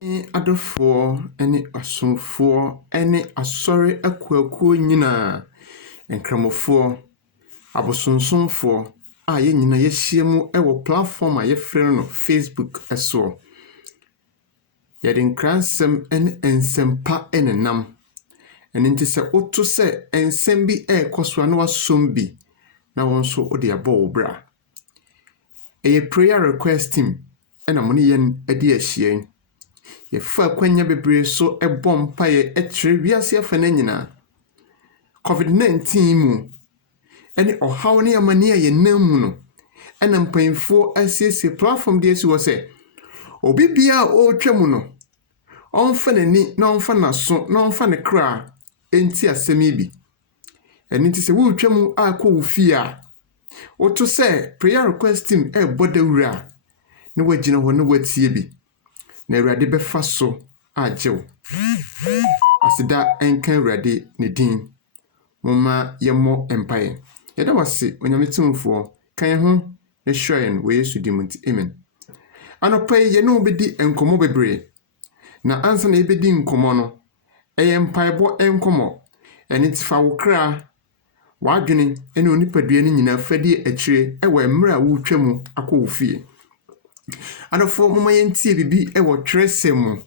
Adɔfoɔ ne asomfoɔ ne asɔre akuakuo nyinaa, nkramofoɔ, abosonsomfoɔ a yɛn nyinaa yɛahyia mu wɔ platform a yɛfrɛ no Facebook so. Yɛde nkransɛm ne nsɛmpa nenam. Ɛno nti sɛ woto sɛ nsɛm bi rekɔ so a na wasɔm bi, na wɔn nso wode abɔ wo bra. Ɛyɛ prayer request team na mo ne yɛn adi ahyia yi. Yɛfa akwanya bebree so bɔ mpaeɛ kyerɛ wiase afa no nyinaa. COVID-19 mu ne ɔhaw ne amane a yɛnam mu no, ɛna mpanyinfoɔ asiesie platform de asi hɔ sɛ, obi biara a ɔretwa mu no, ɔmfa n'ani na ɔmfa n'aso na ɔmfa ne kra nti asɛm yi bi. Ɛno nti sɛ woretwa mu akɔ wo fie a, woto sɛ prayer request team ɛrebɔ dawura a, na wagyina hɔ na watie bi. Na Awurade bɛfa so agye wo. Aseda nka Awurade ne din. Momma yɛmmɔ mpaeɛ. Yɛda wase Onyame tumfoɔ, ka yɛn ho na hyira yɛn wɔ Yesu din mu nti. Amen. Anɔpa yi yɛne wo bɛdi nkɔmmɔ bebree. Na ansa na yɛbɛdi nkɔmmɔ no, ɛyɛ mpaebɔ nkɔmmɔ. Ɛno nti fa wo kra, w'adwene ne onipadua no nyinaa fadie akyire wɔ mmerɛ a woretwa mu akɔ wo fie. Adɔfoɔ, momma yɛntie bibi wɔ Twerɛsɛm mu.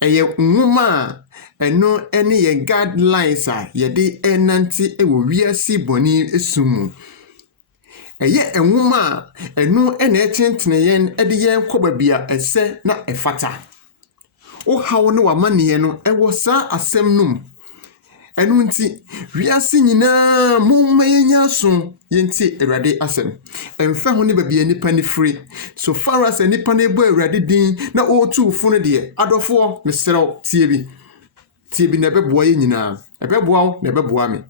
Ɛyɛ nwoma a ɛno ne yɛn guidelines a yɛde nante wɔ wiase bɔne esum mu. Ɛyɛ nwoma a ɛno na ɛtentene yɛn de yɛn kɔ baabi a ɛsɛ na ɛfata. Wohaw ne w'amanneɛ no ɛwɔ saa asɛm no mu. Ɛno nti, wiase nyinaa momma yɛnya aso yɛntie Awurade asɛm. Ɛmfa ho ne baabi a nipa ne firi. So far as nipa no ɛbɔ Awurade din na ɔretu wo fo no deɛ, adɔfoɔ, mesrɛw, tie bi. Tie bi na ɛbɛboa yɛn nyinaa. Ɛbɛboa wo na ɛbɛboa me.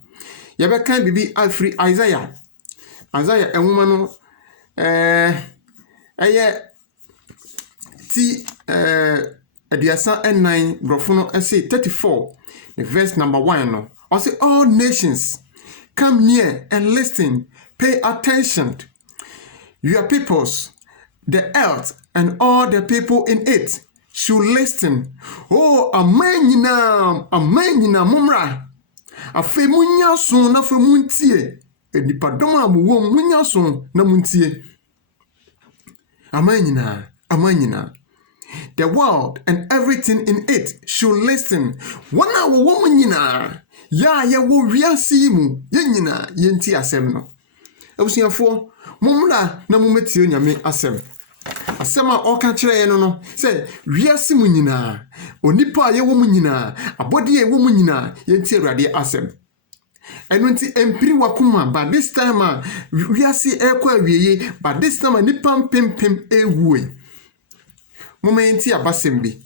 Yɛbɛkan bibi afiri Isaiah. Isaiah nwoma no, ɛyɛ ti 34 borɔfo no ɛse 34. The verse number 1 no. I say, all nations, come near and listen, pay attention. Your peoples, the earth, and all the people in it should listen. Oh, amen yina mumra. Afe munya so na fe muntie. Enipadom a muwo munya so na muntie. Amen yina. The world and everything in it should listen. Wana wo woman nyina ya wo wiase mu ye nyina yenti asɛm no. Abusuafo, momra na mometie Onyame asɛm. Asɛm a ɔka kyerɛ yɛn no sɛ wiase mu nyina, onipa a ye wo mu nyina, abɔde ye wo mu nyina yenti Awurade asɛm. Ɛno nti empiri wakoma, but this time a wiase ɛkɔ awieye, but this time a nipa mpempem ewue. Moma yɛnti abasɛm bi.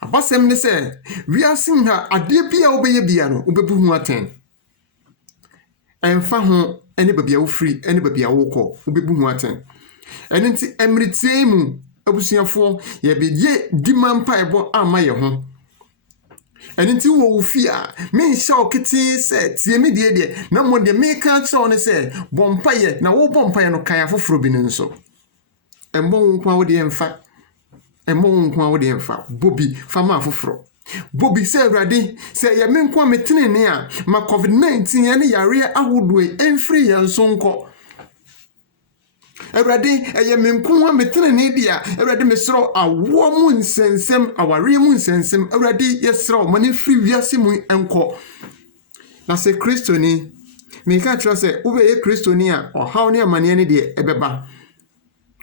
Abasɛm ne sɛ, wiase ha adeɛ bi a wobɛyɛ bia no, wobɛbu ho atɛn. Ɛmfa ho ne baabi a wofiri ne baabi a wokɔ, wobɛbu ho atɛn. Ɛno nti mmeretie mu, abusuafoɔ, yɛbɛyɛ dima mpaebɔ ama yɛn ho. Ɛno nti wɔ wo fie a, menhyɛ wo ketee sɛ tie me deɛ na mmom deɛ meka kyerɛ wo ne sɛ, bɔ mpaeɛ na wobɔ mpaeɛ no kae afoforɔ bi no nso. Ɛmmɔ wo nko a wode yɛmfa. Bobi fama afoforo. Bobi sɛ Awurade sɛ yɛ me nko a metenene a ma COVID-19 ne yare ahodoe emfiri yɛn so nkɔ. Awurade ɛyɛ me nko a metenene dia. Awurade mesrɛ awo mu nsensem, aware mu nsensem. Awurade yɛsrɛ ma ne firi wiase mu nkɔ. Na sɛ Kristoni, meka kyerɛ sɛ wobɛyɛ Kristoni a ɔhaw ne amane ne de ɛbɛba.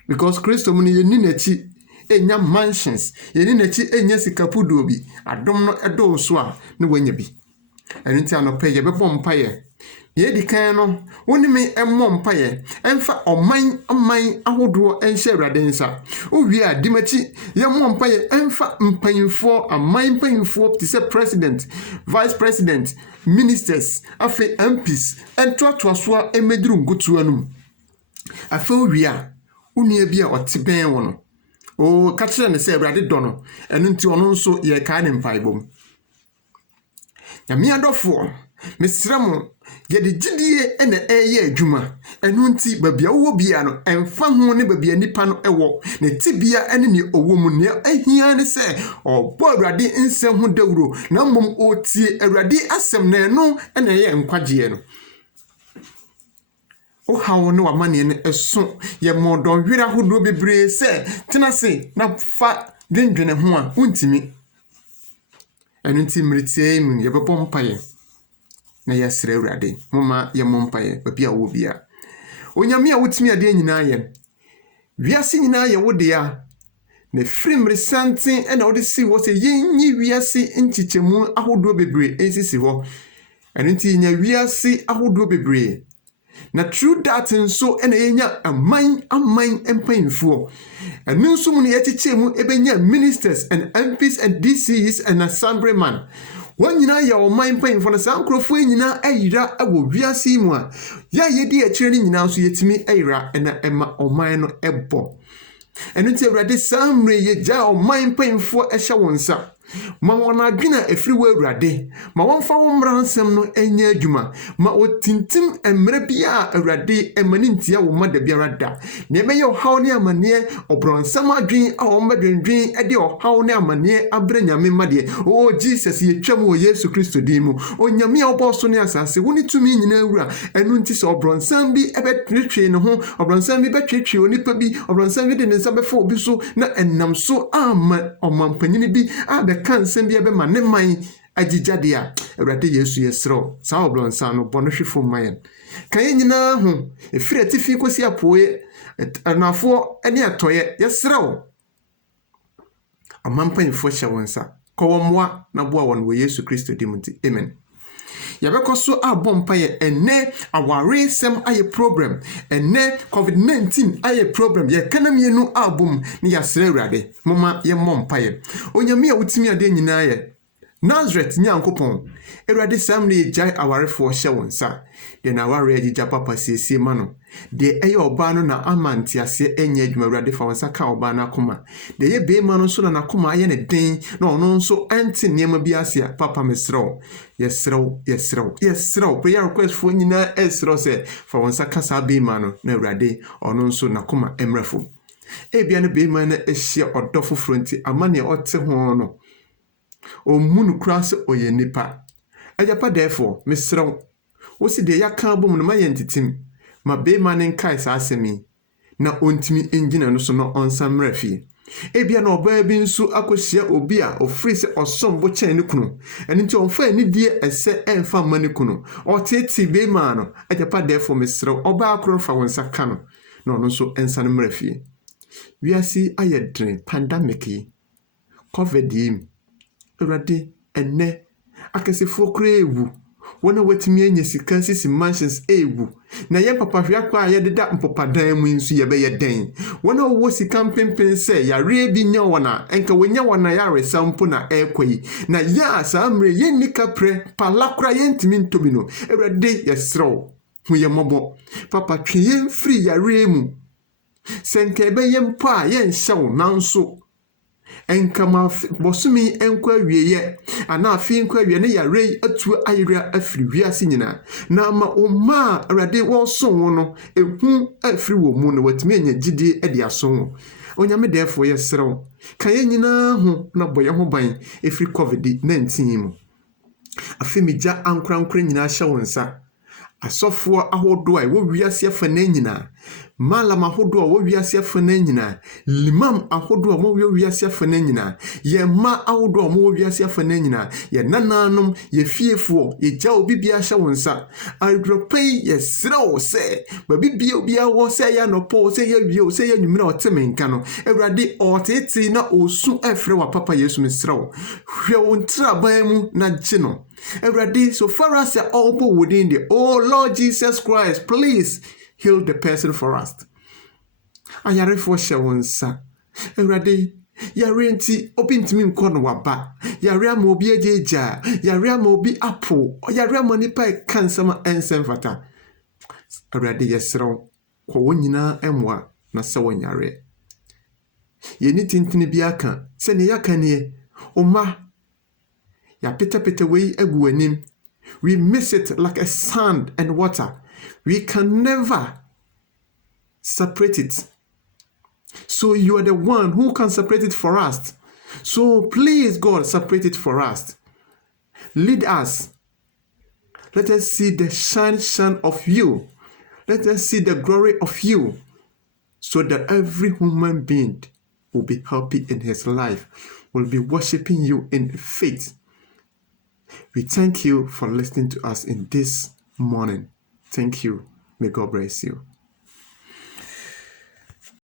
Because Kristo mu ne yɛni n'akyi enya mansions, yɛni n'akyi enya sikapudo bi, adom no ɛdɔɔ so a ne wanya bi. Ɛno nti anɔpɛ yɛbɛbɔ mpaeɛ. Yɛdi kan no, wo ne me mmɔ mpaeɛ, ɛmfa aman ahodoɔ ɛnhyɛ Awurade nsa. Wowie a di m'akyi, yɛmmɔ mpaeɛ, ɛmfa mpanyinfoɔ, aman mpanyinfoɔ te sɛ president, vice president, ministers, afei MPs, ɛntoatoa so a ɛmɛduru nkutua no mu. Afei wowie a, unua bi a ɔte bɛn wo no. O ka kyerɛ ne sɛ Awurade dɔ no. Ɛno nti ɔno nso yɛkae ne mpaebom. Nyame adɔfoɔ, mesrɛ mo yɛde gyidie ene ɛyɛ adwuma ɛno nti babia wo bia no ɛmfa ho ne babia nipa no ɛwɔ ne tibia ene ne owo mu ne ahia ne sɛ ɔbɔ Awurade nsɛm ho dawuro na mmom otie Awurade asɛm na ɛno ene ɛyɛ nkwagye no o hawo ne wamane ne ɛso yɛ modon hwira hodo bebree sɛ tenase na fa dwendwene ho a untimi ɛno nti mretie mu yɛbɛbɔ mpae na yɛsrɛ Awurade moma yɛmmɔ mpae babia wo bia onyame a wotimi ade nyinaa yɛ wiase nyinaa yɛ wo de a na frimre santen ɛna wode si wo sɛ yenyi wiase nkyikyemu ahodo bebree ensisi hɔ ɛno nti nya wiase ahodo bebree na true that nso ena yenya amman empanfo enu nso mu ne yetiche mu ebenya ministers and MPs and DCs and assemblyman wanyina ya oman empanfo na sankrofo nyina ayira awo wiase mu a ya yedi akire ni nyina nso yetimi ayira ena ema oman no ebo enu nti Awurade samre yeja oman empanfo ehya wonsa ma wona adwena efiri wa Awurade ma wonfa wo mmransem no enya adwuma ma otintim emre bia Awurade emani ntia wo ma da biara da na emeye ohaw ne amane obronsam adwen a wo madwendwen ede ohaw ne amane abre nyame made o Jesus yetwam o Yesu Kristo din mu onyame a oboso ne asase woni tumi nyina awura enu nti so obronsam bi ebetwetwe ne ho obronsam bi betwetwe onipa bi obronsam bi de ne nsa befa obi so na enam so ama omampanyini bi kan sembia be ma ne man agigade a Awurade Yesu yesro sa oblonsa no bono hwefo man kan nyina ho efiri atifi kosi apoe anafo ene atoye yesro amampanfo hye wonsa kowomwa na boa won wo Yesu Kristo dimunti amen yabekoso abompaye ene aware sem aye problem ene covid-19 aye problem ye kanamienu abom ne yasre Awurade moma ye mompaye onyame a wutimi ade nyina ye Nazareth nyankopon Awurade samne jai awarefo hye wonsa de na aware agija papa siesie ma no de eye oba no na amantiase enye adwuma Awurade fa wonsa ka oba na akoma de ye be ma no so na akoma aye ne den na ono nso anti niema bi ase papa mesrew yesrew prayer request for nyina esrew se fa wonsa ka sa be ma no na Awurade ono nso na akoma emrefo ebia ne be ma na ehia odofo fronti amane ote ho no omunu krase oye nipa ajapa therefore mesrew wo si de yaka bom no ma yentitim ma be ma ne nkai sa asemi na ontimi engina no so no onsamrafi ebia na oba bi nso akohia obi a ofiri se osombo chen ne kunu eni nti onfa ni die ese enfa mane kunu oteti be ma no ajapa therefore mesrew oba akro fa wonsa ka no na ono nso ensan mrafi wiasi ayedren pandemic covid yim Awurade enne akasefo kra ewu wona watimi anya sika sisi mansions ewu na ye papa hwea kwa ye deda mpopadan mu nsu ye be ye den wona wo sika mpempen se yare bi nya wona enka wonya wona yare sampo na ekoi na ya samre ye nika pre palakra ye ntimi ntobi no Awurade yesrew hu ye mobo papa twe free yare mu senka be ye mpa ye nhyew nanso enkama bosumi enkwa wieye ana afi enkwa wie ne yare atu ayira afiri wiase nyina na ma oma Awurade wo so wo no ehu afiri wo mu no watimi anya gidi e de aso wo onyame defo yesrew kan ye nyina ho na boye ho ban efiri covid-19 mu afi mija ankrankra nyina hye wonsa asofo ahodo a wo wiase afa na nyina malam ahodo a wo wiase afa na nyina limam ahodo a wo wiase afa na nyina ye ma ahodo a wo wiase afa na nyina ye nananom ye fiefo ye ja obi bia hye wonsa adropai ye srew se ba bibia obi a wo se ya no po se ya wie se ya nwumira otemenka no Awurade oteti na osu afre wa papa Yesu mesrew hwe wontra ban mu na gye no Awurade so far as all people within the oh Lord Jesus Christ please heal the person for us ayare for shawonsa Awurade yare nti obi ntimi nko no waba yare ama obi ajeja yare ama obi apo yare ama nipa kansama ensemfata Awurade yesrew ko wonyina emwa na se wonyare ye ni tintini bi aka se ne yakane oma ya peta wei agu anim We miss it like a sand and water. We can never separate it. So you are the one who can separate it for us. So please, God, separate it for us. Lead us. Let us see the shine of you. Let us see the glory of you, so that every human being will be happy in his life, will be worshiping you in faith. We thank you for listening to us in this morning. Thank you. May God bless you.